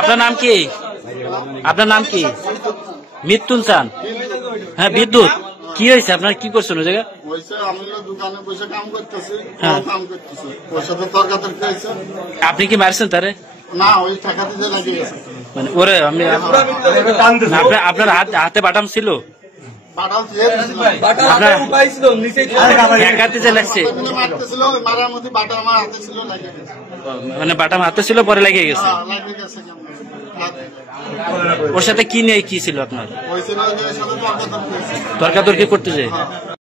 আপনার নাম কি? আপনার নাম কি? মৃত্যুল চান। হ্যাঁ, বিদ্যুৎ কি হয়েছে আপনার? কি করছেন ওই জায়গায়? দোকানে বসে কাম করতেছি, আপনি কি মারছেন তারে? না, ওই টাকা দিতে লাগিয়ে গেছে। মানে ওরে আপনি আপনার হাতে বাটাম ছিল? মানে বাটাম হাতে ছিল, পরে লেগে গেছে। ওর সাথে কি নিয়ে কি ছিল আপনার? তর্কাতর্কি করতে যায়।